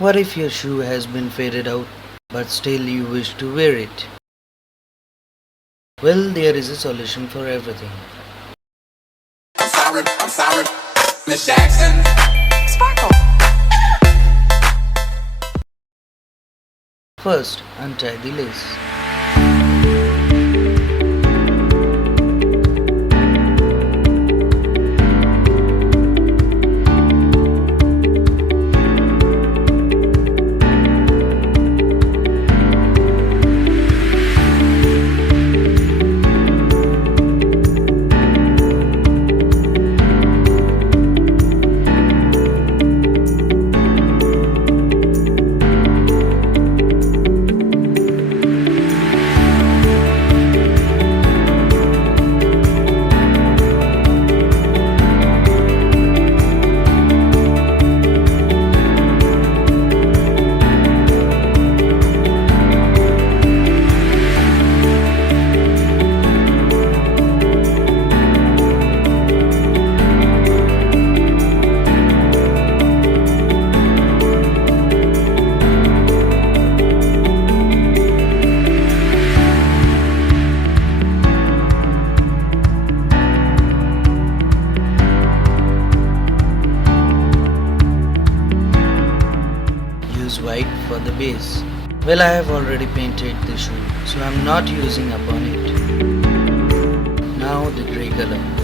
What if your shoe has been faded out, but still you wish to wear it? Well, there is a solution for everything. I'm sorry, Miss Jackson. Sparkle. First, untie the lace. Use white for the base. Well, I have already painted the shoe, so I'm not using upon it. Now the grey color.